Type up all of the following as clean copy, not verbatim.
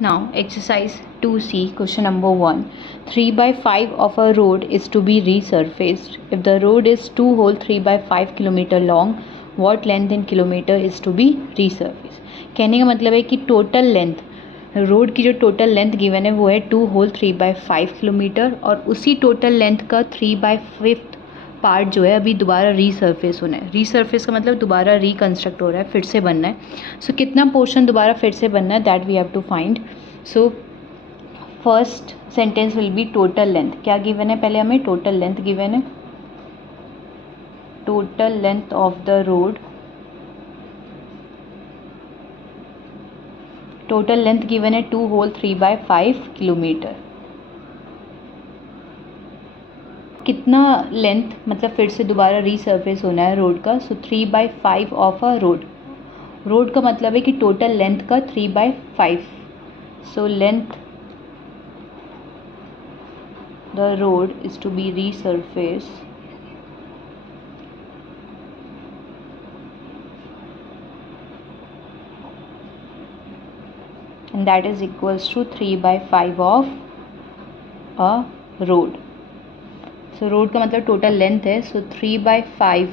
Now exercise 2C, question number 1. 3 by 5 of a road is to be resurfaced. If the road is 2 whole 3 by 5 kilometre long, what length in kilometre is to be resurfaced? कहने का मतलब है कि total length, road की जो total length given है वो है 2 होल 3 बाई 5 किलोमीटर, और उसी टोटल लेंथ का 3 बाई 5 पार्ट जो है अभी दोबारा रीसर्फेस होना है. रीसर्फेस का मतलब दोबारा रिकन्स्ट्रक्ट हो रहा है, फिर से बनना है. सो कितना पोर्शन दोबारा फिर से बनना है, that we have to find. So first sentence will be total length. क्या गिवन है, पहले हमें टोटल लेंथ गिवन है. Total length of the road, total length given है 2 होल 3 बाई 5 किलोमीटर. कितना लेंथ मतलब फिर से दोबारा रीसर्फेस होना है रोड का. So 3 by 5 of a road. Road का मतलब है कि टोटल लेंथ का 3 by 5. So length the road is to be resurface and that is equals to 3 by 5 of a road. So road का मतलब टोटल लेंथ है. So 3 by 5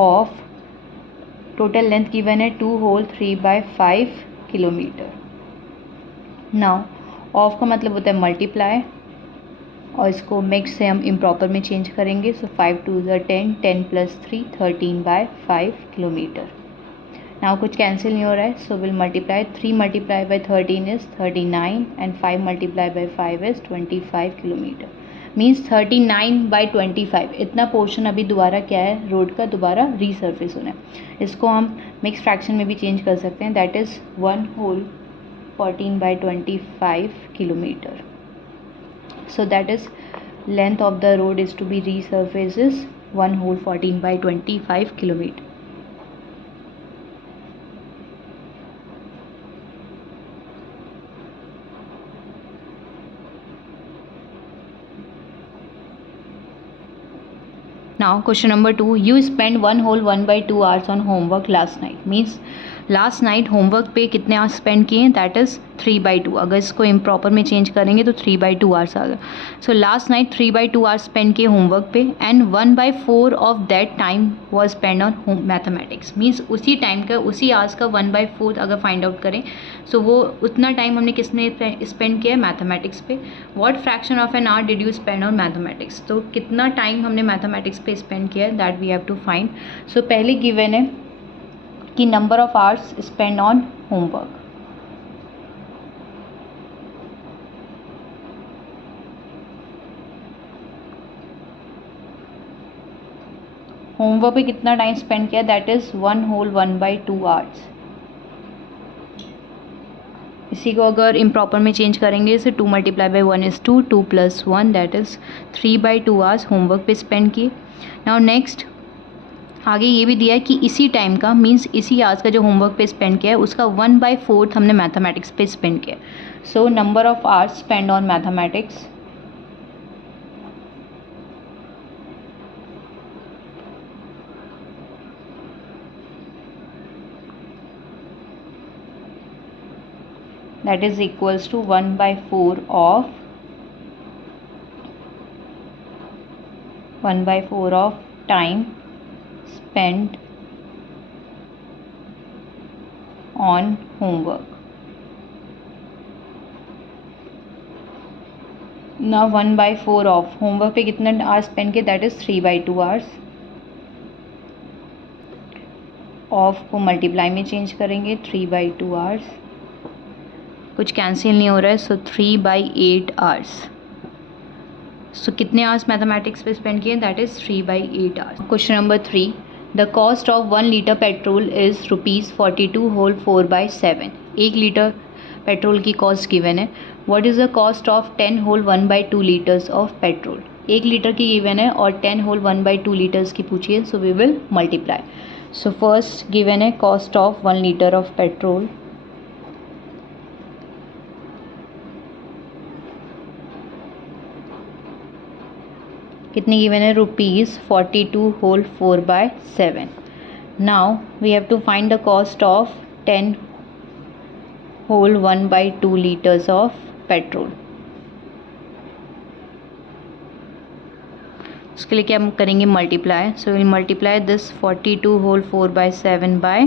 of total length given है 2 whole 3 by 5 kilometre. Now of का मतलब होता है multiply, और इसको मिक्स से हम इम्प्रॉपर में चेंज करेंगे. सो 5 2 10, 10 प्लस 3 13 बाय 5 किलोमीटर. नाउ कुछ कैंसिल नहीं हो रहा है, सो will multiply. 3 multiply by 13 is 39 and 5 multiply by 5 is 25 kilometre. Means 39 by 25. इतना पोर्शन अभी दोबारा क्या है, रोड का दोबारा रीसर्फेस होना है. इसको हम मिक्स फ्रैक्शन में भी चेंज कर सकते हैं. That is 1 whole 14 by 25 kilometre. So that is length of the road is to be resurface is 1 whole 14 by 25 kilometre. Now question number 2, you spend 1 whole 1 by 2 hours on homework last night. Means last night homework पे कितने hours spend किए हैं, that is 3 by 2. अगर इसको improper में change करेंगे तो 3 by 2 hours आ गया. So last night 3 by 2 hours spend किए होमवर्क पे, and 1 by 4 of that time was spend on mathematics. Means उसी टाइम का, उसी आवर्स का 1 बाई 4 अगर फाइंड आउट करें, सो वो उतना टाइम हमने किसने स्पेंड किया है, मैथमेटिक्स पे. What fraction of an hour did you spend on mathematics. तो कितना टाइम हमने मैथमेटिक्स पे स्पेंड किया है, that we have to find. So पहले गिवन है कि number of hours spend on homework. Homework पे कितना टाइम स्पेंड किया, that is 1 whole 1 by 2 hours. इसी को अगर इम्प्रॉपर में चेंज करेंगे, तो 2 multiply by 1 is 2, 2 plus 1 that is 3 by 2 hours homework पे स्पेंड किए. नाउ नेक्स्ट आगे ये भी दिया है कि इसी टाइम का, मीन्स इसी आवर्स का जो होमवर्क पे स्पेंड किया है, उसका 1 बाई 4 हमने मैथमेटिक्स पे स्पेंड किया. सो number of hours spend on mathematics that is equals to 1 by 4 of 1 by 4 of time spent on homework. Now 1 by 4 of homework पे कितना आवर्स स्पेंड किया, that is 3 by 2 hours. Of को multiply में change करेंगे, 3 by 2 hours. कुछ cancel नहीं हो रहा है, सो 3 by 8 आवर्स. सो कितने आवर्स मैथमेटिक्स पे स्पेंड किए, that is 3 by 8 hours. Question number 3, the cost of 1 litre petrol is ₹42 whole 4 by 7. 1 litre petrol की कॉस्ट गिवन है. What is the cost of 10 whole 1 by 2 litres of petrol. 1 litre की given है और 10 whole 1 by 2 litres की पूछी है. So we will multiply. So first given है cost of 1 litre of petrol, कितनी गिवन है, ₹42 whole 4 by 7. Now we have to find the cost of 10 whole 1/2 liters of petrol. उसके लिए क्या हम करेंगे, multiply. So will multiply this 42 whole 4/7 by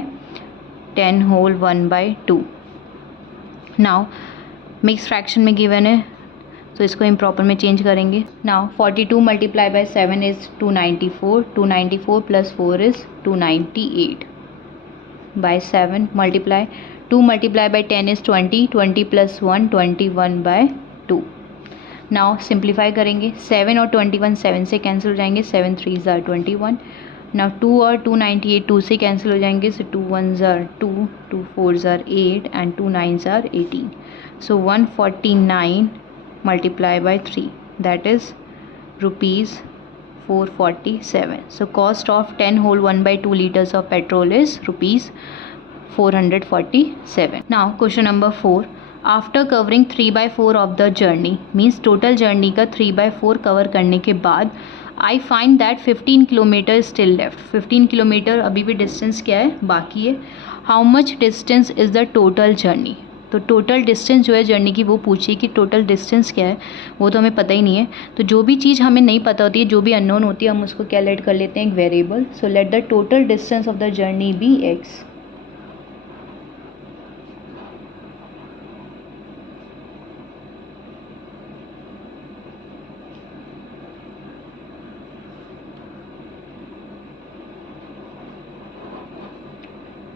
10 whole 1/2. Now mix fraction में given है तो इसको इम्प्रॉपर में चेंज करेंगे. Now 42 multiply by 7 is 294. 294 plus 4 is 298 by 7 multiply. 2 multiply by 10 is 20. 20 plus 1 21/2. Now simplify करेंगे. 7 और 21 7 से कैंसिल हो जाएंगे. 7 3 ज़ार 21. नाउ 2 और 298 2 से कैंसिल हो जाएंगे. So 2 1 are 2, 2 4 are 8 and 2 9 are 18. So 149 multiply by 3, that is rupees 447. So cost of 10 whole 1/2 liters of petrol is rupees 447. Now question number 4. After covering 3/4 of the journey, means total journey का 3/4 cover करने के बाद I find that 15 kilometre still left. 15 kilometre अभी भी distance क्या है, बाकी है. How much distance is the total journey? तो टोटल डिस्टेंस जो है जर्नी की वो पूछिए कि टोटल डिस्टेंस क्या है, वो तो हमें पता ही नहीं है. तो जो भी चीज़ हमें नहीं पता होती है, जो भी अननोन होती है, हम उसको क्या लेट कर लेते हैं, एक variable. So let the total distance of the journey be x.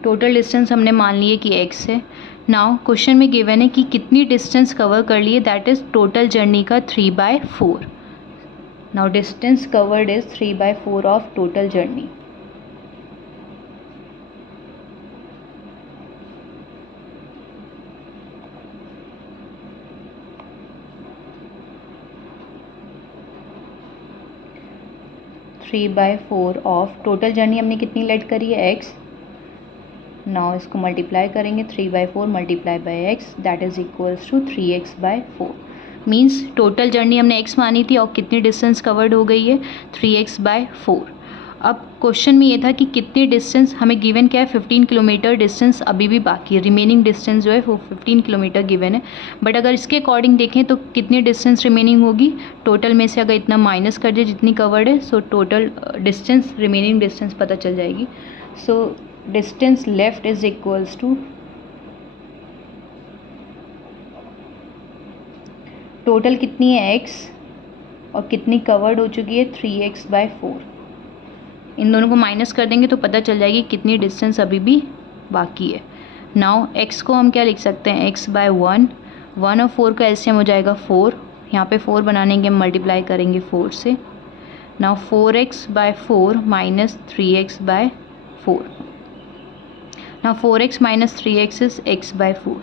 Total distance हमने मान लिए कि x है. नाउ क्वेश्चन में गिवन है कि कितनी डिस्टेंस कवर कर लिए, दैट इज टोटल जर्नी का 3/4. Now distance covered is 3/4 of total journey. Three by four of total journey हमने कितनी लेट करी है, x. नाउ इसको मल्टीप्लाई करेंगे. 3/4 multiply by x, that is equals to 3x/4. Means total journey हमने x मानी थी और कितनी डिस्टेंस कवर्ड हो गई है, 3x/4. अब क्वेश्चन में ये था कि कितनी डिस्टेंस हमें गिवन क्या है, 15 किलोमीटर डिस्टेंस अभी भी बाकी है. रिमेनिंग डिस्टेंस जो है वो 15 किलोमीटर गिवन है. बट अगर इसके अकॉर्डिंग देखें तो कितनी डिस्टेंस रिमेनिंग होगी, टोटल में से अगर इतना माइनस कर दे जितनी कवर्ड है, so total distance, remaining distance पता चल जाएगी. So distance left is equals to total कितनी है x और कितनी कवर्ड हो चुकी है, 3x/4. इन दोनों को माइनस कर देंगे तो पता चल जाएगी कितनी डिस्टेंस अभी भी बाकी है. नाउ x को हम क्या लिख सकते हैं, x/1. 1 और 4 का एलसीएम हो जाएगा 4. यहाँ पे 4 बनाने के हम मल्टीप्लाई करेंगे 4 से. Now 4x/4 minus 3x/4. Now 4x minus 3x is x/4.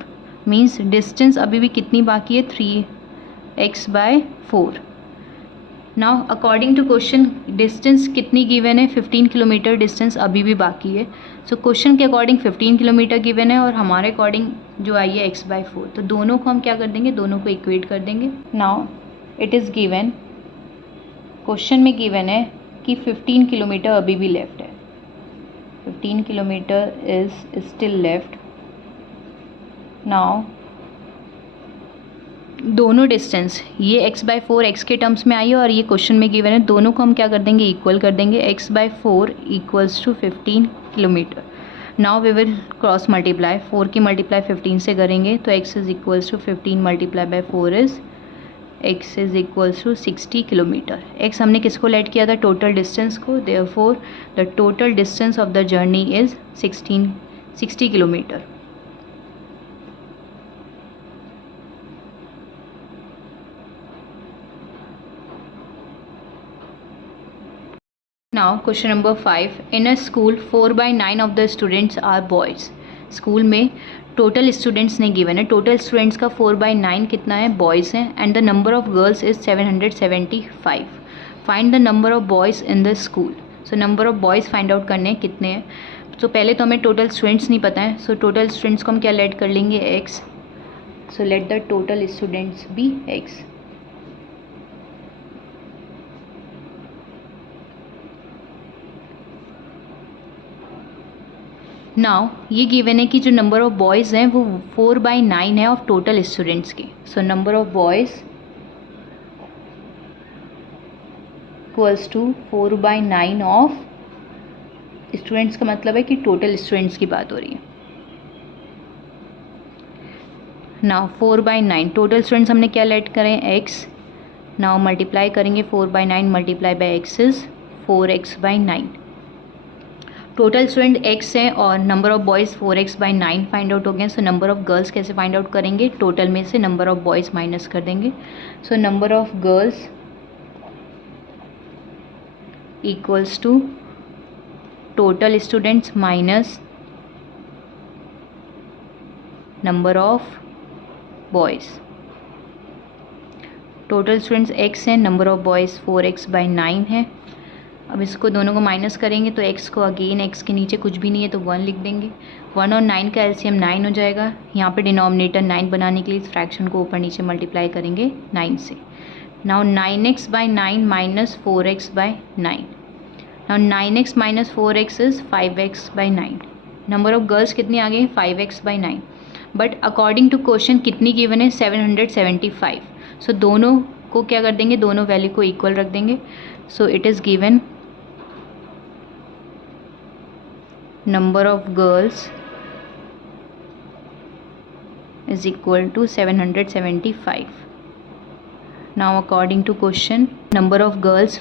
Means distance अभी भी कितनी बाकी है, 3x/4. Now according to question distance कितनी गिवन है, 15 किलोमीटर डिस्टेंस अभी भी बाकी है. सो क्वेश्चन के अकॉर्डिंग 15 किलोमीटर गिवन है और हमारे अकॉर्डिंग जो आई है x/4. तो दोनों को हम क्या कर देंगे, दोनों को इक्वेट कर देंगे. Now it is given, question में गिवन है कि 15 किलोमीटर अभी भी लेफ्ट है. 15 kilometre is still left. Now दोनों डिस्टेंस, ये x/4 x के टर्म्स में आई है और ये क्वेश्चन में गिवन है, दोनों को हम क्या कर देंगे, इक्वल कर देंगे. x/4 equals to 15 kilometre. Now we will cross multiply. 4 की मल्टीप्लाई 15 से करेंगे तो x is equals to 15 multiply by 4 is x is equals to 60 kilometre. x हमने किसको लेट किया था, टोटल डिस्टेंस को. Therefore the total distance of the journey is 60 kilometre. Now question number 5. In a school 4/9 of the students are boys. School में total students ने given है, total students का 4/9 कितना है, बॉयज़ हैं. And the number of girls is 775. Find the number of boys in the school. So number of boys find out करने हैं कितने हैं. तो पहले तो हमें टोटल स्टूडेंट्स नहीं पता है. सो टोटल स्टूडेंट्स को हम क्या लेट कर लेंगे, x. So let the total students be x. Now ये गिवन है कि जो नंबर ऑफ बॉयज़ हैं वो 4/9 है ऑफ टोटल स्टूडेंट्स के. So number of boys equals to 4/9 of students का मतलब है कि टोटल स्टूडेंट्स की बात हो रही है. नाउ 4/9 टोटल स्टूडेंट्स हमने क्या लेट करें x. नाउ मल्टीप्लाई करेंगे 4/9 multiply by x is 4x/9. Total student x है और number of boys 4x/9 find out हो गए. सो नंबर ऑफ गर्ल्स कैसे फाइंड आउट करेंगे, टोटल में से नंबर ऑफ बॉयज़ माइनस कर देंगे. So number of girls equals to total students minus number of boys. Total students x हैं, number of boys 4x/9 है. अब इसको दोनों को माइनस करेंगे तो x को अगेन x के नीचे कुछ भी नहीं है तो 1 लिख देंगे. 1 और 9 का एलसीएम 9 हो जाएगा. यहाँ पे डिनोमिनेटर 9 बनाने के लिए इस फ्रैक्शन को ऊपर नीचे मल्टीप्लाई करेंगे 9 से. Now 9x/9 minus 4x/9. Now 9x minus 4x is 5x/9. Number of girls कितनी आ गई, 5x/9. But according to question कितनी गिवन है, 775. सो दोनों को क्या कर देंगे, दोनों वैल्यू को इक्वल रख देंगे. सो it is given number of girls is equal to 775. now according to question number of girls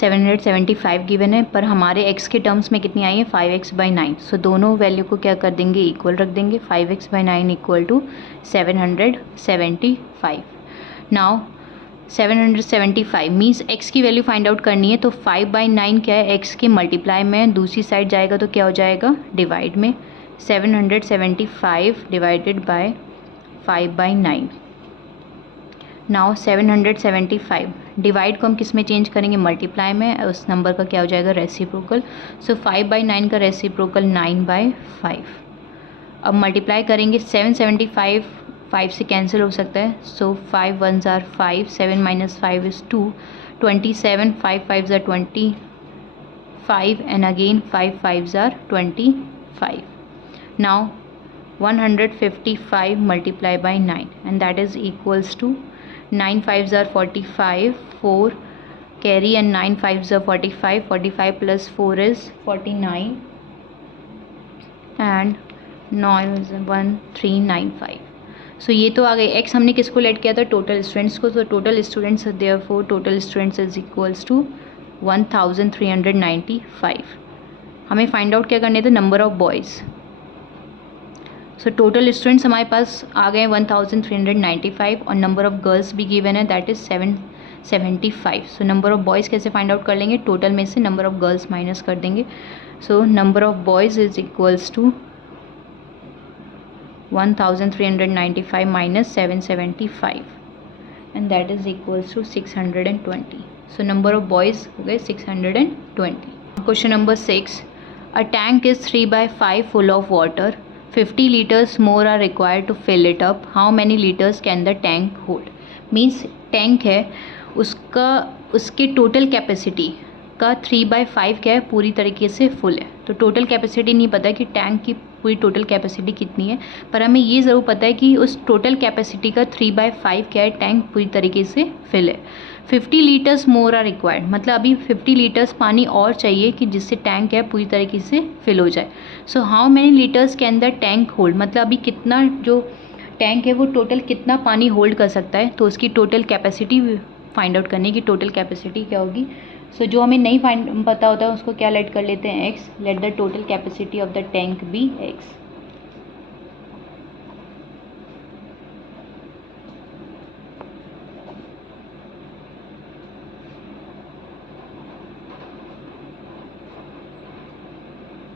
775 given है, पर हमारे x के टर्म्स में कितनी आई है, 5x/9. सो दोनों वैल्यू को क्या कर देंगे, इक्वल रख देंगे. 5x/9 equal to 775. Now 775 means x की वैल्यू फाइंड आउट करनी है तो 5/9 क्या है, x के मल्टीप्लाई में दूसरी साइड जाएगा तो क्या हो जाएगा, डिवाइड में. 775 डिवाइडेड बाय 5/9. नाउ 775 डिवाइड को हम किस में चेंज करेंगे, मल्टीप्लाई में. उस नंबर का क्या हो जाएगा, रेसिप्रोकल. सो 5/9 का रेसिप्रोकल 9/5. अब मल्टीप्लाई करेंगे 775 5 से कैंसिल हो सकता है. सो 5 1s are 5, 7 minus 5 is 2, 27, 5 5s are 25 and again 5 5s are 25. Now 155 multiply by 9 and that is equals to 9 5s are 45, 4 carry and 9 5s are 45, 45 plus 4 is 49 and 9 is 1395. सो ये तो आ गई. x हमने किसको लेट किया था, टोटल स्टूडेंट्स को. तो total students therefore total students is equals to 1395. हमें फाइंड आउट क्या करने थे, number of boys. So total students हमारे पास आ गए 1395 और नंबर ऑफ गर्ल्स भी गिवन है that is 775. So number of boys कैसे फाइंड आउट कर लेंगे, टोटल में से नंबर ऑफ गर्ल्स माइनस कर देंगे. So number of boys is equals to 1395 minus 775 and that is equals to 620. So number of boys हो गए 620. Question number 6. A tank is 3/5 full of water. 50 liters more are required to fill it up. How many liters can the tank hold? Means tank है उसके total capacity का 3/5 क्या है, पूरी तरीके से फुल है. तो टोटल कैपेसिटी नहीं पता कि टैंक की पूरी टोटल कैपेसिटी कितनी है, पर हमें ये ज़रूर पता है कि उस टोटल कैपेसिटी का 3/5 क्या है, टैंक पूरी तरीके से फिल है. 50 लीटर्स मोर आर रिक्वायर्ड, मतलब अभी 50 लीटर्स पानी और चाहिए कि जिससे टैंक है पूरी तरीके से फिल हो जाए. So how many litres can the tank hold, मतलब अभी कितना जो टैंक है वो टोटल कितना पानी होल्ड कर सकता है. तो उसकी टोटल कैपेसिटी फाइंड आउट करने की, टोटल कैपेसिटी क्या होगी. सो जो हमें नहीं पता होता है उसको क्या लेट कर लेते हैं, x. Let the total capacity of the tank be x.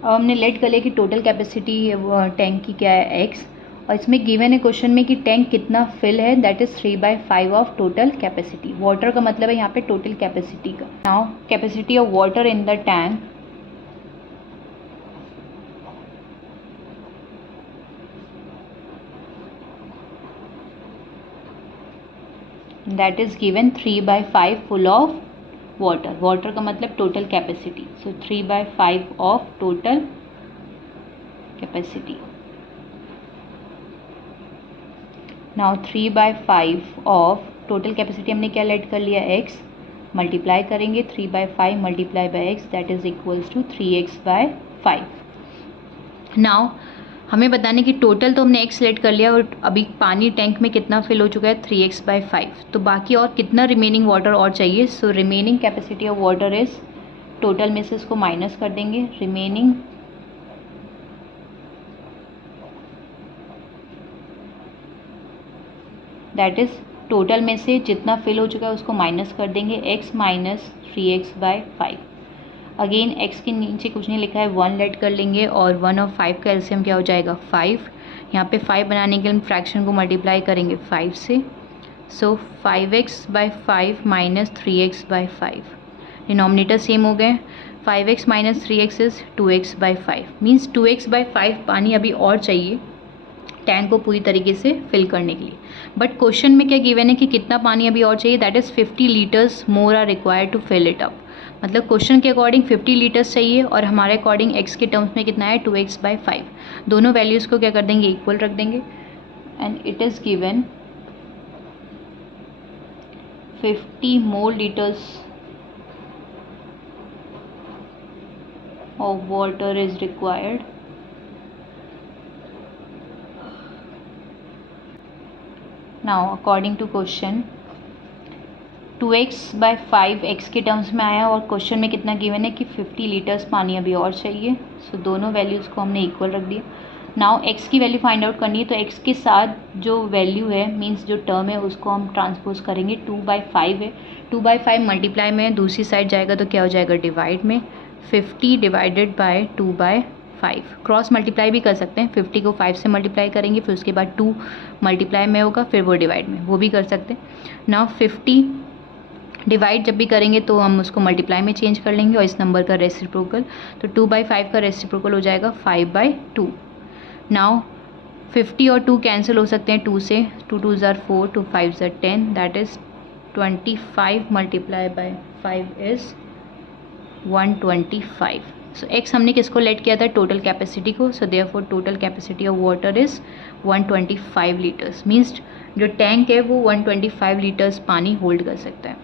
अब हमने लेट कर लिया कि टोटल कैपेसिटी टैंक की क्या है, x. और इसमें गिवन है क्वेश्चन में कि टैंक कितना फिल है, that is 3/5 of total capacity. Water का मतलब है यहाँ पे टोटल कैपेसिटी का. Now capacity of water in the tank that is given 3/5 full of water. Water का मतलब total capacity. So 3/5 of total capacity. Now 3/5 of total capacity हमने क्या लेट कर लिया x, मल्टीप्लाई करेंगे 3/5 multiply by x that is equals to 3x/5। Now हमें बताने की टोटल तो हमने x लेट कर लिया और अभी पानी टैंक में कितना फिल हो चुका है 3x/5, तो बाकी और कितना रिमेनिंग वाटर और चाहिए। So remaining capacity of water is, total में से इसको माइनस कर देंगे, रिमेनिंग दैट इज टोटल में से जितना फिल हो चुका है उसको माइनस कर देंगे, x minus 3x/5। Again x के नीचे कुछ नहीं लिखा है, 1 लेट कर लेंगे और 1 और 5 का एलसीएम क्या हो जाएगा 5। यहाँ पे 5 बनाने के लिए फ्रैक्शन को मल्टीप्लाई करेंगे 5 से। सो 5x/5 minus 3x/5, denominator same हो गए। 5x minus 3x is 2x/5, means 2x/5 पानी अभी और चाहिए टैंक को पूरी तरीके से फिल करने के लिए। बट क्वेश्चन में क्या गिवन है कि कितना पानी अभी और चाहिए, that is 50 litres more are required to fill it up. मतलब क्वेश्चन के अकॉर्डिंग 50 लीटर्स चाहिए और हमारे अकॉर्डिंग x के टर्म्स में कितना है 2x/5। दोनों वैल्यूज़ को क्या कर देंगे, इक्वल रख देंगे and it is given 50 more litres of water is required now according to question 2x/5 x के टर्म्स में आया और क्वेश्चन में कितना गिवन है कि 50 लीटर्स पानी अभी और चाहिए। सो दोनों वैल्यूज़ को हमने इक्वल रख दिया। नाउ x की वैल्यू फाइंड आउट करनी है, तो x के साथ जो वैल्यू है मींस जो टर्म है उसको हम ट्रांसपोज करेंगे। 2/5 है, 2/5 मल्टीप्लाई में दूसरी साइड जाएगा तो क्या हो जाएगा डिवाइड में, 50 डिवाइडेड बाय 2/5। क्रॉस मल्टीप्लाई भी कर सकते हैं, 50 को 5 से मल्टीप्लाई करेंगे फिर उसके बाद 2 मल्टीप्लाई में होगा फिर वो डिवाइड में, वो भी कर सकते हैं। नाउ 50 डिवाइड जब भी करेंगे तो हम उसको मल्टीप्लाई में चेंज कर लेंगे और इस नंबर का रेसिप्रोकल, तो 2/5 का रेसिप्रोकल हो जाएगा 5/2। नाउ 50 और 2 कैंसिल हो सकते हैं 2 से, 2 2 ज़ार 4, 2 5 ज़ार 10 that is 25 multiply by 5 is 125। So x हमने किसको लेट किया था, टोटल कैपेसिटी को। So therefore total capacity of water is 125 litres, means जो टैंक है वो 125 लीटर्स पानी होल्ड कर सकता है।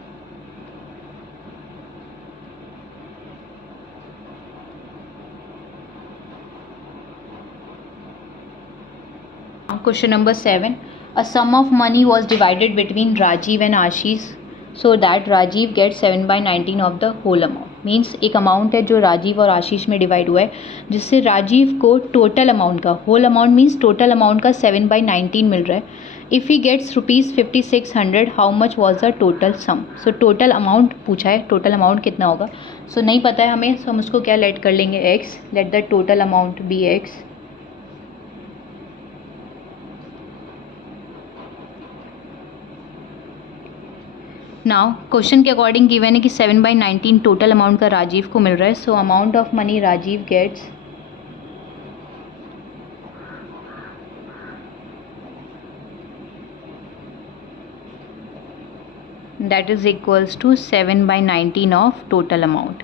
Question number 7. A sum of money was divided between Rajiv and Ashish so that Rajiv gets 7/19 of the whole amount. Means एक amount है जो राजीव और आशीष में डिवाइड हुआ है जिससे राजीव को टोटल अमाउंट का, whole amount means total amount का 7/19 मिल रहा है। If he gets ₹5600 how much was the total sum. So total amount पूछा है, टोटल अमाउंट कितना होगा। सो नहीं पता है हमें, सो हम उसको क्या लेट कर लेंगे x, let the total amount be x। Now question के अकॉर्डिंग गिवन है कि 7/19 टोटल अमाउंट का राजीव को मिल रहा है। So amount of money Rajiv gets that is equals to 7/19 of total amount.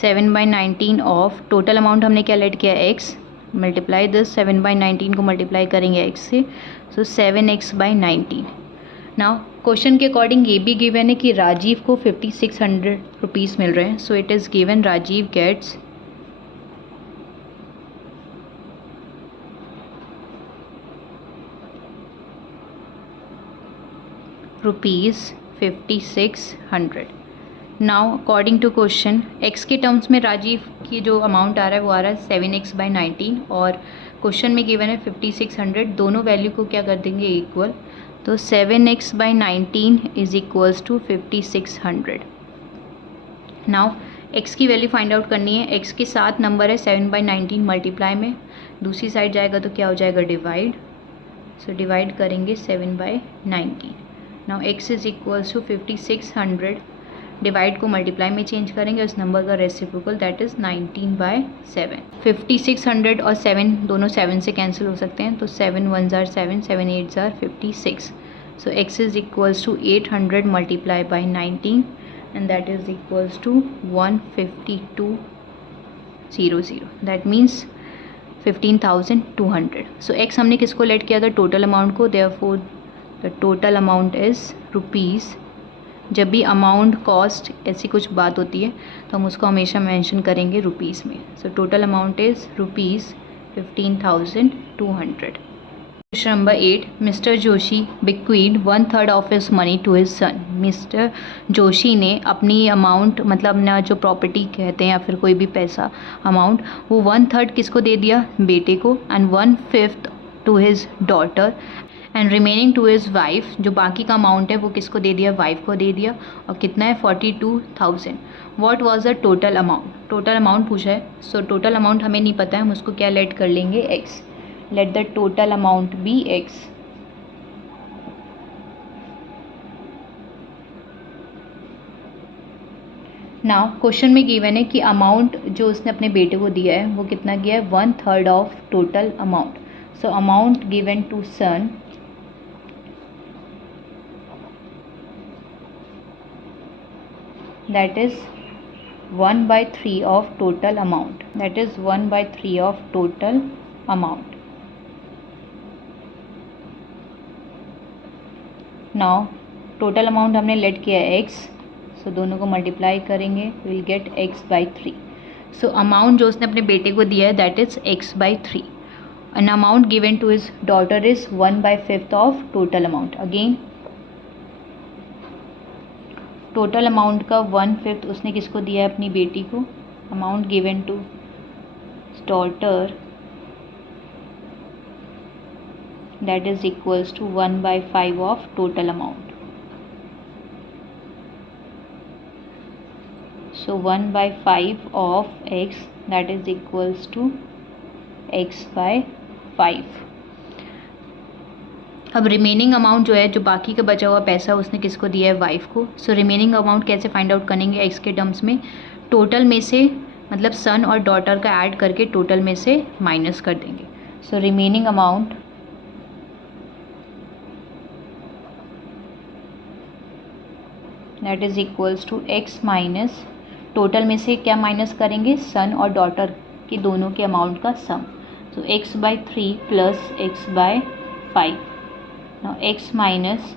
Seven by 19 of total amount हमने क्या लेट किया x, मल्टीप्लाई दिस 7/19 को मल्टीप्लाई करेंगे x से, सो 7x/19। नाउ क्वेश्चन के अकॉर्डिंग ये भी गिवन है कि राजीव को 5600 रुपीज़ मिल रहे हैं। So it is given Rajiv gets ₹5600। Now according to question x के टर्म्स में राजीव की जो अमाउंट आ रहा है वो आ रहा है 7x/19 और क्वेश्चन में गिवन है 5600, दोनों वैल्यू को क्या कर देंगे इक्वल, तो 7x/19 is equals to 5600। Now x की वैल्यू फाइंड आउट करनी है, x के साथ नंबर है 7/19 मल्टीप्लाई में, दूसरी साइड जाएगा तो क्या हो जाएगा डिवाइड, सो डिवाइड करेंगे 7/19। Now x is equals to 5600, divide को मल्टीप्लाई में चेंज करेंगे उस नंबर का रेसिप्रोकल दैट इज़ 19/7। 5600 और 7 दोनों 7 से कैंसिल हो सकते हैं, तो 7 1 are 7, 7 8 are 56। So x is equals to 800 multiply by 19 and that is equals to 15200. that means 15,200. so x हमने किसको लेट किया था, टोटल अमाउंट को, therefore the total amount is rupees. जब भी अमाउंट कॉस्ट ऐसी कुछ बात होती है तो हम उसको हमेशा मेंशन करेंगे रुपीज़ में. So total amount is rupees 15,200. Question number 8. Mister Joshi bequeathed 1/3 of his money to his son. Mister Joshi ने अपनी अमाउंट, मतलब अपना जो प्रॉपर्टी कहते हैं या फिर कोई भी पैसा अमाउंट, वो 1/3 किसको दे दिया, बेटे को, and 1/5 to his daughter and remaining to his wife. जो बाकी का अमाउंट है वो किसको दे दिया, वाइफ को दे दिया. और कितना है, 42,000. What was the total amount, total amount पूछा है. सो टोटल अमाउंट हमें नहीं पता है, हम उसको क्या लेट कर लेंगे, x. Let the total amount be x. Now question में गिवन है कि अमाउंट जो उसने अपने बेटे को दिया है वो कितना किया है, 1/3 of total amount. So amount given to son that is 1/3 of total amount. That is 1/3 of total amount. Now total amount हमने लेट किया है x, सो दोनों को मल्टीप्लाई करेंगे, will get x/3. So amount जो उसने अपने बेटे को दिया है that is x/3. An amount given to his daughter is 1/5 of total amount. Again total amount का 1/5 उसने किसको दिया है, अपनी बेटी को. Amount given to daughter that is equals to 1/5 of total amount. So 1/5 of x that is equals to x/5. अब remaining amount जो है, जो बाकी का बचा हुआ पैसा उसने किसको दिया है, वाइफ को. सो रिमेनिंग अमाउंट कैसे फाइंड आउट करेंगे, एक्स के टर्म्स में. टोटल में से, मतलब सन और डॉटर का ऐड करके टोटल में से माइनस कर देंगे. So remaining amount that is equals to x minus, total में से क्या माइनस करेंगे, सन और डॉटर की दोनों के अमाउंट का सम. सो x/3 plus x/5. Now x minus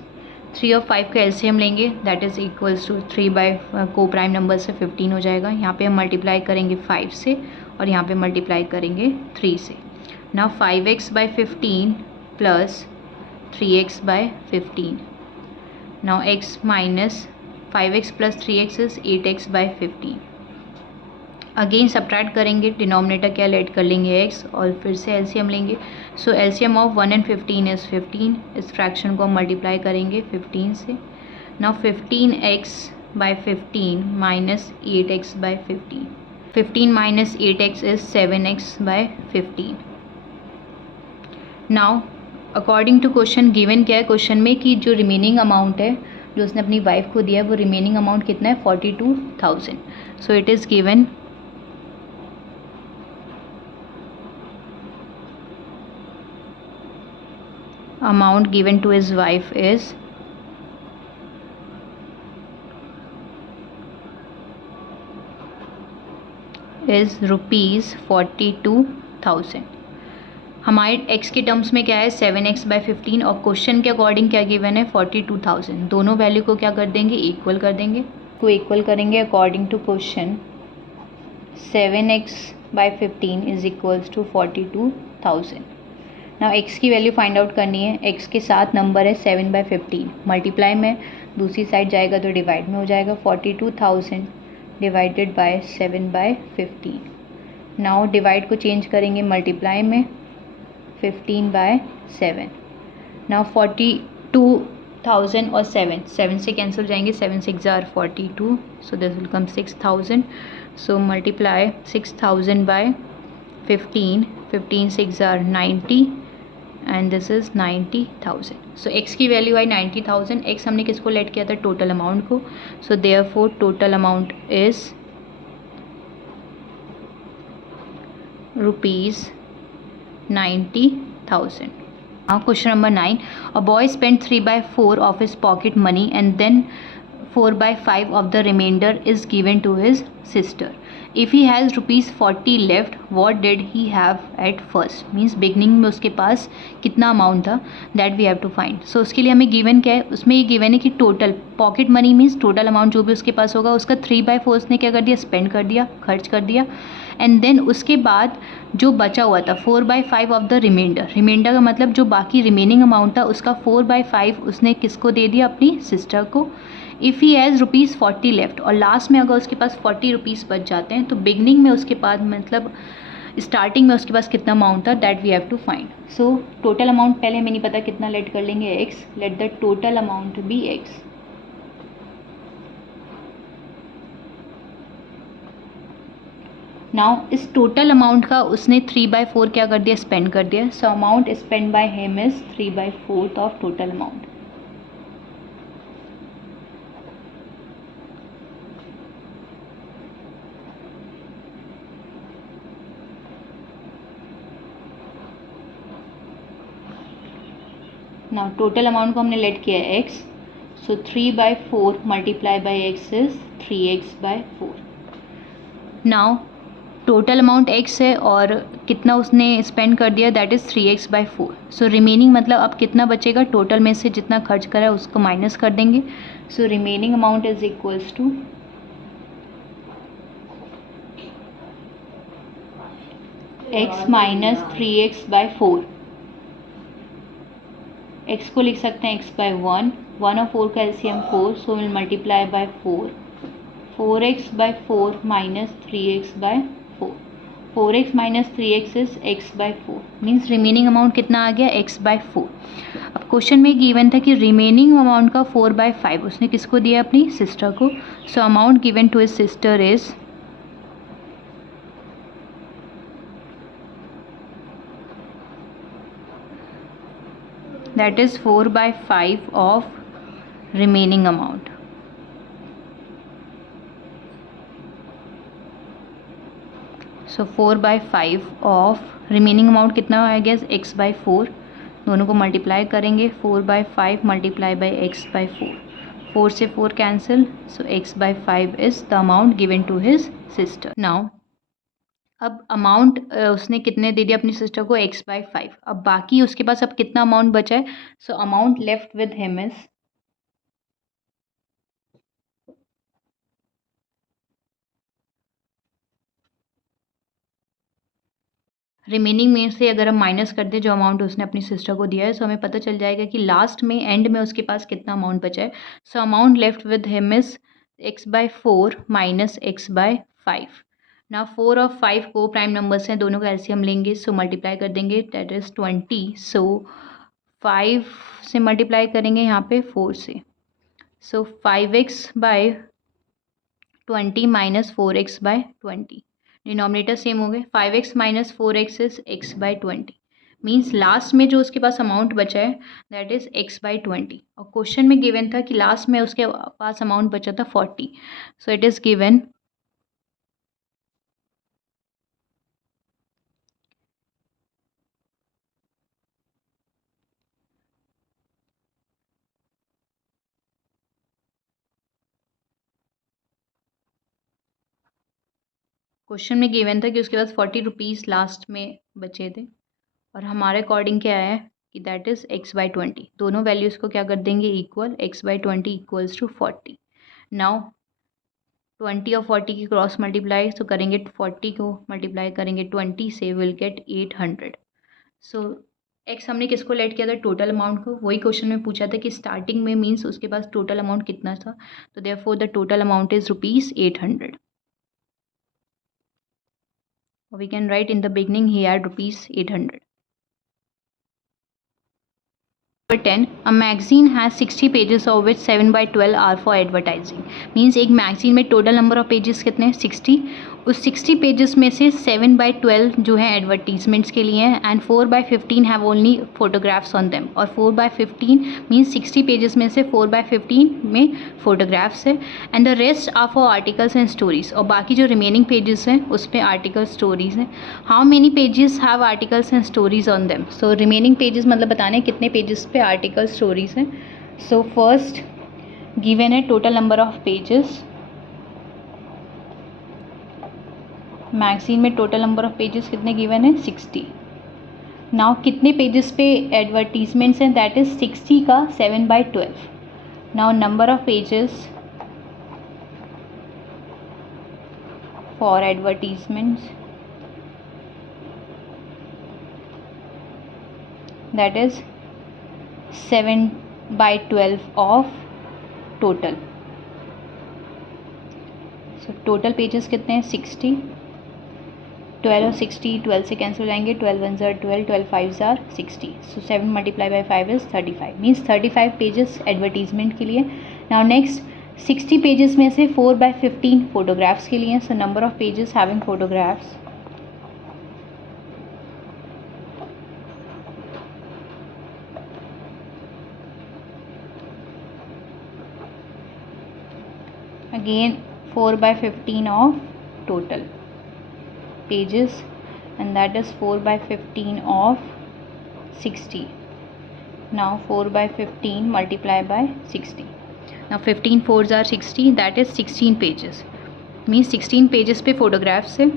3 और 5 का एलसीएम लेंगे, दैट इज़ इक्वल्स टू 3 को प्राइम नंबर से 15 हो जाएगा. यहाँ पे हम मल्टीप्लाई करेंगे 5 से और यहाँ पे मल्टीप्लाई करेंगे 3 से. Now 5x/15 plus 3x/15. Now x minus 5x plus 3x is 8x/15. Again subtract करेंगे, डिनोमिनेटर क्या लेट कर लेंगे x और फिर से एलसीएम लेंगे. So LCM of 1 and 15 is 15. इस फ्रैक्शन को हम मल्टीप्लाई करेंगे 15 से. Now 15x/15 minus 8x/15. 15 minus 8x is 7x/15. Now according to question given क्या है क्वेश्चन में कि जो रिमेनिंग अमाउंट है जो उसने अपनी वाइफ को दिया है वो रिमेनिंग अमाउंट कितना है, 42,000. सो it is given amount given to his wife is ₹42,000. हमारे x के टर्म्स में क्या है, 7x/15 और क्वेश्चन के अकॉर्डिंग क्या गिवन है, 42,000. दोनों वैल्यू को क्या कर देंगे, इक्वल कर देंगे. को इक्वल करेंगे according to question. 7x/15 is equals to 42,000. ना x की वैल्यू फाइंड आउट करनी है. x के साथ नंबर है 7/15, मल्टीप्लाई में दूसरी साइड जाएगा तो डिवाइड में हो जाएगा. 42,000 डिवाइडेड बाय 7/15. नाउ डिवाइड को चेंज करेंगे मल्टीप्लाई में 15/7. नाउ 42,000 और 7 से कैंसिल जाएंगे, 7 6 are 42, so this will come 6,000. So multiply 6,000 by 15, 15 6 are 90 and this is 90,000. So x की वैल्यू आई 90,000. x हमने किसको लेट किया था, टोटल अमाउंट को. So therefore total amount is ₹90,000. Now question number 9. A boy spent 3/4 of his pocket money and then 4/5 of the remainder is given to his sister. If he has ₹40 left, what did he have at first? Means beginning में उसके पास कितना amount था, that we have to find. So उसके लिए हमें given क्या है, उसमें ये गिवन है कि total pocket money means total amount जो भी उसके पास होगा उसका 3/4 उसने क्या कर दिया, स्पेंड कर दिया, खर्च कर दिया. एंड देन उसके बाद जो बचा हुआ था 4/5 ऑफ द रिमाइंडर, रिमाइंडर का मतलब जो बाकी रिमेनिंग अमाउंट था उसका 4/5 उसने किसको दे दिया, अपनी सिस्टर को. इफ़ ही हैज़ ₹40 लेफ्ट, और लास्ट में अगर उसके पास ₹40 बच जाते हैं तो बिगनिंग में उसके पास मतलब स्टार्टिंग में उसके पास कितना अमाउंट था, that we have to find. So total amount पहले हमें नहीं पता कितना, लेट कर लेंगे x, let the total amount be x. Now इस टोटल अमाउंट का उसने 3/4 क्या कर दिया, स्पेंड कर दिया. So amount spend by him is 3/4 of total amount. Now total amount को हमने लेट किया है x, so 3/4 multiply by x is 3x/4. Now total amount x है और कितना उसने स्पेंड कर दिया, that is 3x/4. So remaining मतलब अब कितना बचेगा, टोटल में से जितना खर्च करा है उसको माइनस कर देंगे. So remaining amount is equals to x minus 3x/4. x को लिख सकते हैं x/1, 1 और 4 का LCM 4, so will multiply by 4, 4x/4 minus 3x/4. 4x minus 3x is x/4, means remaining amount कितना आ गया, x/4. अब क्वेश्चन में गिवन था कि रिमेनिंग अमाउंट का 4/5 उसने किसको दिया, अपनी सिस्टर को. So amount given to his sister is that is 4/5 of remaining amount. So 4/5 of remaining amount कितना आएगा, x/4. दोनों को मल्टीप्लाई करेंगे, 4/5 मल्टीप्लाई बाई x/4, 4 से 4 cancel, so x/5 is the amount given to his sister. Now अब amount उसने कितने दे दिया अपनी सिस्टर को, x/5. अब बाकी उसके पास अब कितना अमाउंट बचा है, so amount left with him is remaining में से अगर हम माइनस कर दें जो अमाउंट उसने अपनी सिस्टर को दिया है, सो हमें पता चल जाएगा कि लास्ट में एंड में उसके पास कितना अमाउंट बचा है. So amount left with him is x/4 minus x/5. ना 4 और 5 को प्राइम नंबर्स हैं, दोनों का एलसीएम लेंगे, सो मल्टीप्लाई कर देंगे, दैट इज़ 20. सो 5 से मल्टीप्लाई करेंगे यहाँ पे 4 से, सो 5x/20 minus 4x/20. Denominator same हो गए, 5x minus 4x is x/20. Means last में जो उसके पास अमाउंट बचा है दैट इज़ x/20. और क्वेश्चन में गिवन था कि लास्ट में उसके पास अमाउंट बचा था 40. सो इट इज़ गिवन क्वेश्चन में गिवन था कि उसके पास 40 रुपीज़ लास्ट में बचे थे, और हमारे अकॉर्डिंग क्या है कि दैट इज़ x/20. दोनों वैल्यूज़ को क्या कर देंगे, equal, x/20 equals to 40. Now 20 और 40 की क्रॉस मल्टीप्लाई, तो करेंगे 40 को मल्टीप्लाई करेंगे 20 से, विल गेट 800. सो x हमने किसको लेट किया था, टोटल अमाउंट को. वही क्वेश्चन में पूछा था कि स्टार्टिंग में मीन्स उसके पास टोटल अमाउंट कितना था, तो therefore the total amount is ₹800. We can write in the beginning he had ₹800. Number 10, a magazine has 60 pages of which 7/12 are for advertising. Means एक मैगजीन में टोटल नंबर ऑफ पेजेस कितने हैं, 60. उस 60 pages में से 7/12 जो है एडवर्टीजमेंट्स के लिए हैं, and 4/15 have only photographs on them. और 4/15 मीन्स 60 पेजेस में से 4/15 में फोटोग्राफ्स है, and the rest are for articles and stories. और बाकी जो रिमेनिंग पेजेस हैं उस पर आर्टिकल स्टोरीज हैं. How many pages have articles and stories on them. So remaining pages मतलब बताने कितने पेजेस पे आर्टिकल स्टोरीज हैं. सो फर्स्ट गिवन है total number of pages, magazine में टोटल नंबर ऑफ पेजेस कितने गिवन है 60। नाउ कितने पेजेस पे एडवर्टीजमेंट्स हैं, दैट इज 60 का 7/12। Now number of pages for advertisements that is 7/12 of total. So total pages कितने हैं 60, 12 और 60 12 से कैंसिल हो जाएंगे, 12 1 ज़ार 12, 12 5 ज़ार 60। सो 7 multiply by 5 is 35, means 35 pages advertisement के लिए। नाउ नेक्स्ट 60 पेजेस में से 4/15 फोटोग्राफ्स के लिए। सो number of pages having photographs again 4/15 of total pages, and that is 4/15 of 60. Now 4/15 multiply by 60. Now 15 4s are 60, that is 16 pages, means 16 pages पे photographs है।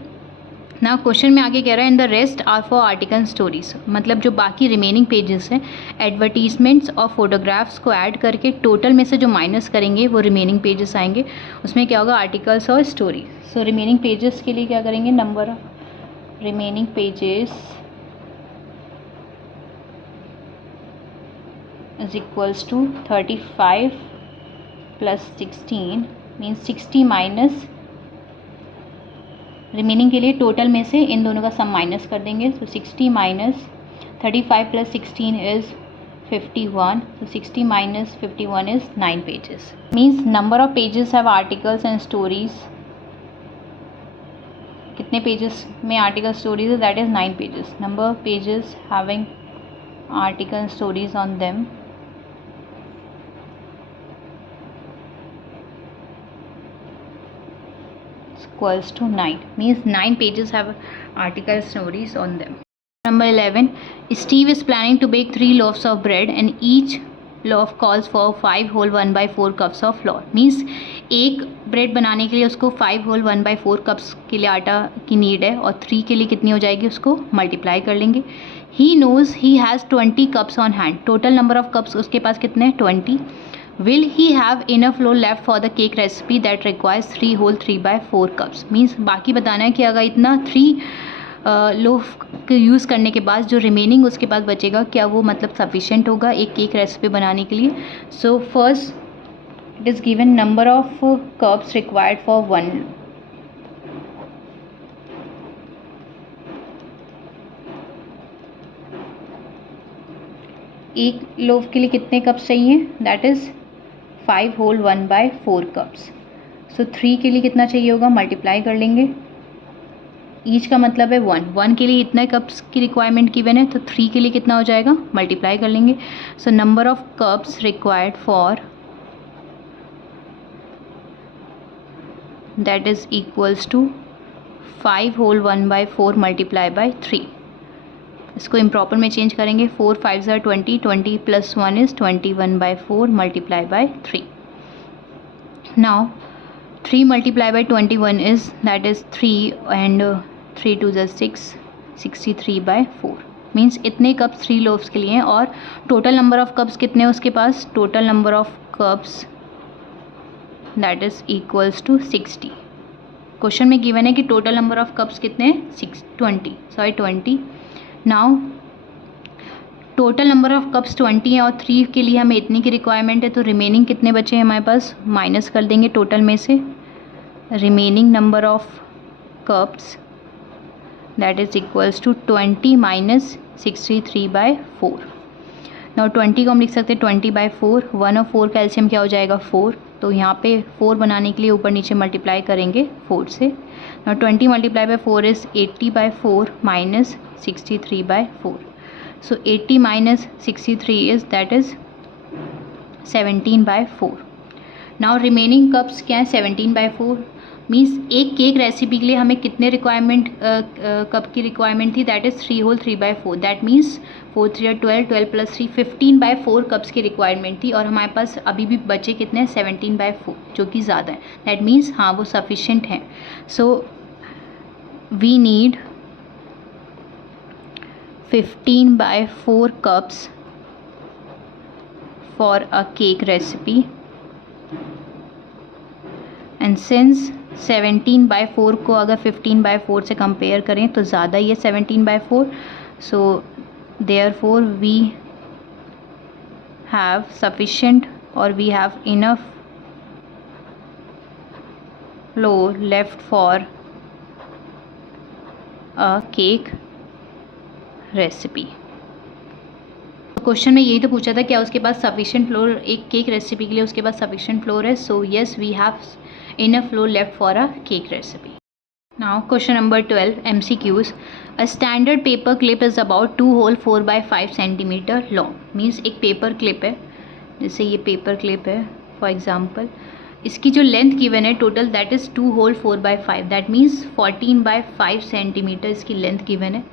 ना question में आगे कह रहा है in the rest are for article stories, मतलब जो बाकी रिमेनिंग पेजेस हैं एडवर्टीजमेंट्स और फोटोग्राफ्स को ऐड करके टोटल में से जो माइनस करेंगे वो रिमेनिंग पेजेस आएंगे, उसमें क्या होगा आर्टिकल्स और स्टोरी। सो रिमेनिंग पेजेस के लिए क्या करेंगे, number of remaining pages is equals to 35 + 16 means 60 minus remaining के लिए टोटल में से इन दोनों का सम माइनस कर देंगे। तो 60 माइनस 35 + 16 इज़ 51। तो 60 minus 51 is 9 pages, means number of pages have articles and stories. कितने पेजेस में आर्टिकल स्टोरीज है, that is 9 pages. Number of pages having article stories on them equals to 9, means 9 pages have article stories on them. Number 11, Steve is planning to bake 3 loaves of bread and each loaf calls for 5 whole 1/4 cups of flour, means एक bread बनाने के लिए उसको 5 whole 1/4 cups के लिए आटा की need है और 3 के लिए कितनी हो जाएगी उसको मल्टीप्लाई कर लेंगे। He knows he has 20 cups on hand, total number of cups उसके पास कितने हैं 20। Will he have enough flour left for the cake recipe that requires 3 whole 3/4 cups, means बाकी बताना है कि अगर इतना 3 लोफ के यूज़ करने के बाद जो रिमेनिंग उसके पास बचेगा क्या वो मतलब सफिशेंट होगा एक केक रेसिपी बनाने के लिए। So first it is given number of cups required for 1 एक लोफ के लिए कितने कप्स चाहिए, दैट इज़ 5 whole 1/4 कप्स। सो 3 के लिए कितना चाहिए होगा मल्टीप्लाई कर लेंगे, ईच का मतलब है 1 के लिए इतने कप्स की रिक्वायरमेंट गिवन है तो 3 के लिए कितना हो जाएगा मल्टीप्लाई कर लेंगे। So number of cups required for that is equals to 5 whole 1/4 multiply by 3। इसको इम्प्रॉपर में चेंज करेंगे, 4 5 ज़ार 20, 20 + 1 is 21/4 multiply by 3। Now 3 multiply by 21 is that is 3 and 3 2 ज़ार 6, 63/4, मीन्स इतने कप्स 3 लोव्स के लिए हैं और टोटल नंबर ऑफ कप्स कितने हैं उसके पास, total number of cups that is equals to 60। Question में गिवन है कि टोटल नंबर ऑफ कप्स कितने हैं 20। Now total number of cups 20 है और 3 के लिए हमें इतनी की रिक्वायरमेंट है तो रिमेनिंग कितने बचे हैं हमारे पास, माइनस कर देंगे टोटल में से remaining number of cups that is equals to 20 minus 63/4। Now 20 को हम लिख सकते हैं 20/4, 1 और 4 का एलसीएम क्या हो जाएगा 4, तो यहाँ पे 4 बनाने के लिए ऊपर नीचे मल्टीप्लाई करेंगे 4 से। Now 20 multiply by 4 is 80/4 minus 63/4। So 80 minus 63 is that is 17/4। Now remaining cups क्या है 17/4, मीन्स एक केक रेसिपी के लिए हमें कितने रिक्वायरमेंट कप की रिक्वायरमेंट थी, that is 3 whole 3/4, that means 4 3 12, 12 + 3 15/4 cups की रिक्वायरमेंट थी, और हमारे पास अभी भी बचे कितने 17/4, जो कि ज़्यादा है, दैट मीन्स हाँ वो सफिशेंट है. So we need 15/4 cups for a cake recipe, and since 17/4 को अगर 15/4 से कंपेयर करें तो ज़्यादा ही है 17/4, so therefore we have sufficient or we have enough flour left for a cake recipe. Question में यही तो पूछा था क्या उसके पास सफिशिएंट फ्लोर, एक केक रेसिपी के लिए उसके पास सफिशिएंट फ्लोर है. So yes we have enough flour left for a cake recipe. Now question number 12, MCQs. A standard paper clip is about 2 whole 4/5 centimetre long. Means एक paper clip है, जैसे ये paper clip है for example, इसकी जो length given है total that is 2 whole 4/5, that means 14/5 centimetre इसकी length given है.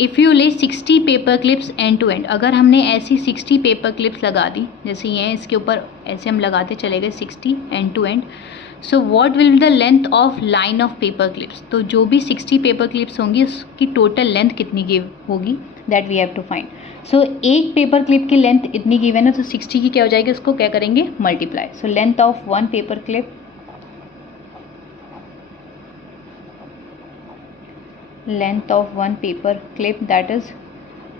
If you lay 60 paper clips end to end, अगर हमने ऐसी 60 पेपर क्लिप्स लगा दी, जैसे ये हैं इसके ऊपर ऐसे हम लगाते चले गए 60 end to end, so what will be the length of line of paper clips. तो जो भी 60 पेपर क्लिप्स होंगी उसकी टोटल लेंथ कितनी गिव होगी, that we have to find. So एक पेपर क्लिप की लेंथ इतनी गिवन है, तो 60 की क्या हो जाएगी, उसको क्या करेंगे multiply. So length of one paper clip, length of one paper clip, that is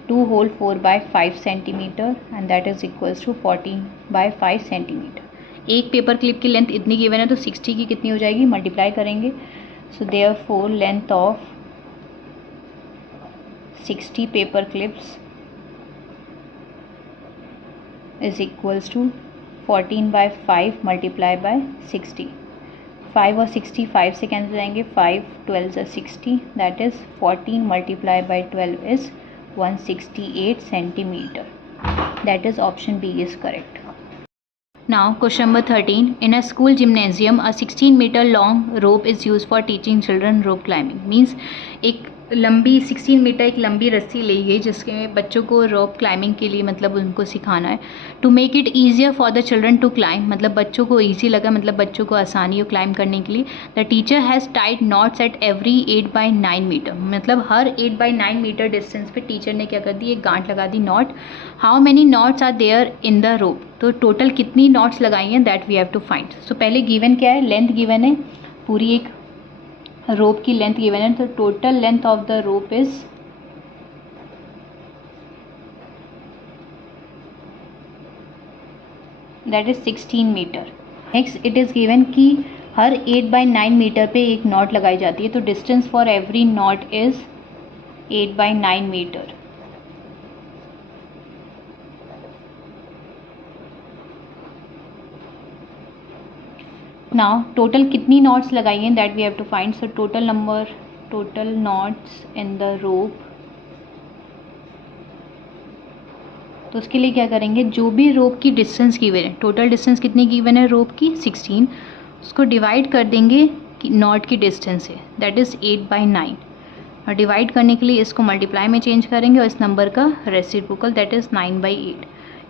2 whole 4/5 centimeter, and that is equals to 14/5 centimeter. एक पेपर क्लिप की लेंथ इतनी गिवन है तो 60 की कितनी हो जाएगी, मल्टीप्लाई करेंगे. So therefore length of 60 paper clips is equals to 14/5 multiply by 60. 5 और 60 5 से कैंसिल जाएंगे, 5 12 is 60, that is 14 multiply by 12 is 168 centimetre. That is option B is correct. Now question number 13. In a school gymnasium a 16 metre long rope is use for teaching children rope climbing. Means एक लंबी 16 metre एक लंबी रस्सी ली गई जिसके बच्चों को rope climbing के लिए मतलब उनको सिखाना है. To make it easier for the children to climb, मतलब बच्चों को ईजी लगा, मतलब बच्चों को आसानी हो क्लाइंब करने के लिए. The teacher has tied knots at every 8/9 metre, मतलब हर 8/9 मीटर डिस्टेंस पे टीचर ने क्या कर दी, एक गांठ लगा दी knot. How many knots are there in the rope, तो टोटल कितनी नॉट्स लगाई हैं that we have to find. So पहले गिवन क्या है, लेंथ गिवन है, पूरी एक रोप की लेंथ गिवन है, तो total length of the rope is that is 16 metre. Next it is given कि हर 8/9 मीटर पे एक नॉट लगाई जाती है, तो distance for every knot is 8/9 metre. Now total कितनी नॉट्स लगाई हैं that we have to find. So total knots in the rope, तो उसके लिए क्या करेंगे, जो भी रोप की डिस्टेंस गिवन है, टोटल डिस्टेंस कितनी गिवन है रोप की 16, उसको डिवाइड कर देंगे कि नॉट की डिस्टेंस है, दैट इज़ 8/9, और डिवाइड करने के लिए इसको मल्टीप्लाई में चेंज करेंगे और इस नंबर का रेसिप्रोकल दैट इज़ 9/8.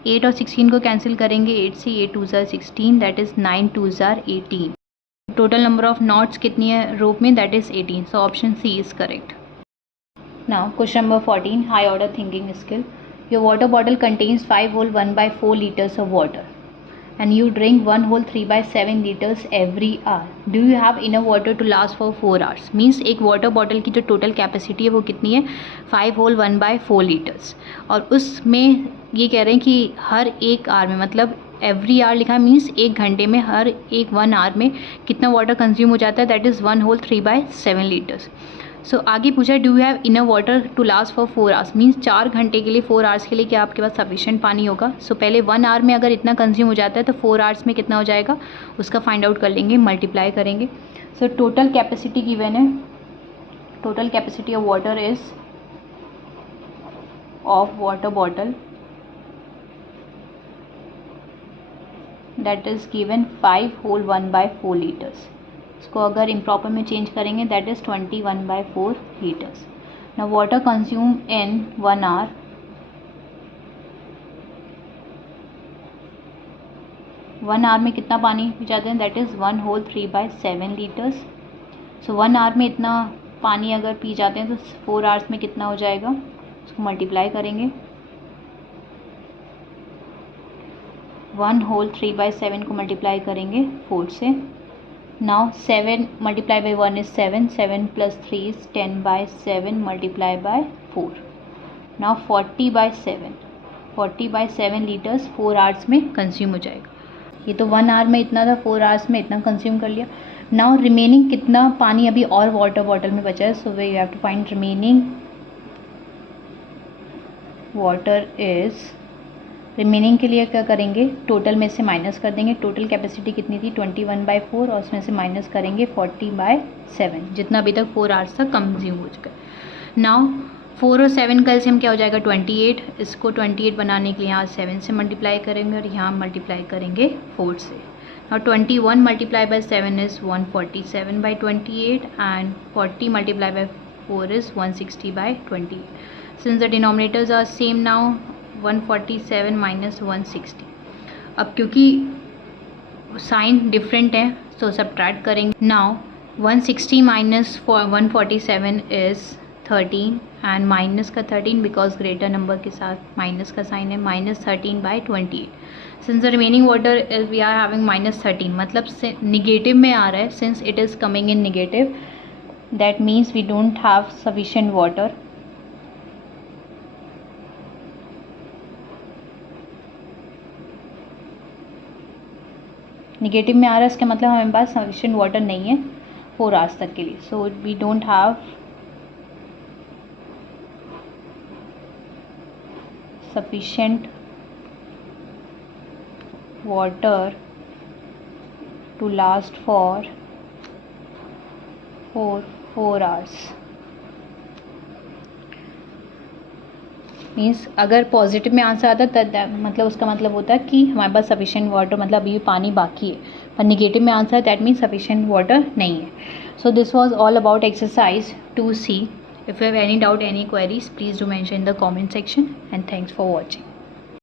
8 और 16 को कैंसिल करेंगे, 8 से 8 2 ज़ार 16, दैट इज़ 9 2 ज़ार 18. टोटल नंबर ऑफ नॉट्स कितनी है रोप में, that is 18. So option C is correct. Now question number 14, high order thinking skill. Your water bottle contains 5 whole 1/4 liters of water and you drink 1 whole 3/7 liters every hour. Do you have enough water to last for 4 hours? Means एक water bottle की जो total capacity है वो कितनी है, 5 whole 1/4 litres, और उसमें ये कह रहे हैं कि हर एक आवर में, मतलब एवरी आवर लिखा है, मीन्स एक घंटे में हर एक 1 आवर में कितना वाटर कंज्यूम हो जाता है, that is 1 whole 3/7 litres. So आगे पूछा do you have enough water to last for 4 hours, means 4 घंटे के लिए 4 आवर्स के लिए क्या आपके पास सफिशिएंट पानी होगा. सो पहले 1 आवर में अगर इतना कंज्यूम हो जाता है तो 4 आवर्स में कितना हो जाएगा उसका फाइंड आउट कर लेंगे, मल्टीप्लाई करेंगे. सो टोटल कैपेसिटी गिवन है, total capacity of water is of water bottle that is given 5 whole 1/4 liters. इसको अगर इम्प्रॉपर में चेंज करेंगे that is 21/4 litres. Now water consume in 1 hour. One hour में कितना पानी पी जाते हैं that is 1/3/7 litres. So 1 hour में इतना पानी अगर पी जाते हैं तो 4 hours में कितना हो जाएगा, उसको मल्टीप्लाई करेंगे. 1/3/7 को मल्टीप्लाई करेंगे 4 से. Now 7 multiply by 1 is 7, 7 + 3 is 10/7 multiply by 4. Now 40/7 litres 4 hours में कंज्यूम हो जाएगा. ये तो 1 hour में इतना था, 4 hours में इतना कंज्यूम कर लिया. नाउ रिमेनिंग कितना पानी अभी और वाटर बॉटल में बचा है, so we have to find remaining water is. Remaining के लिए क्या करेंगे, टोटल में से माइनस कर देंगे. टोटल कैपेसिटी कितनी थी 21/4 और उसमें से माइनस करेंगे 40/7 जितना अभी तक 4 hours तक कंज्यूम हो चुका है. नाउ 4 और 7 का एलसीएम क्या हो जाएगा 28. इसको 28 बनाने के लिए यहाँ 7 से मल्टीप्लाई करेंगे और यहाँ मल्टीप्लाई करेंगे 4 से. Now 21 multiply by 7 is 147/28 and 40 multiply by 4 is 160/28. Since the denominators are same now 147 minus 160. अब क्योंकि साइन डिफरेंट है तो सब्ट्रैक्ट करेंगे. Now 160 minus 147 is 13 and minus का 13 बिकॉज ग्रेटर नंबर के साथ माइनस का साइन है, -13/28. Since the remaining water we are having -13 मतलब निगेटिव में आ रहा है. Since it is coming in negative that means we don't have sufficient water. Negative में आ रहा है इसका मतलब हमारे पास सफिशिएंट वाटर नहीं है 4 hours तक के लिए. So we don't have sufficient water to last for 4 hours. Means अगर पॉजिटिव में आंसर आता है मतलब उसका मतलब होता है कि हमारे पास सफिशिएंट वाटर मतलब अभी पानी बाकी है. पर निगेटिव में answer that means sufficient water नहीं है. So this was all about exercise 2C. If you have any doubt, any queries, please do mention in the comment section, and thanks for watching.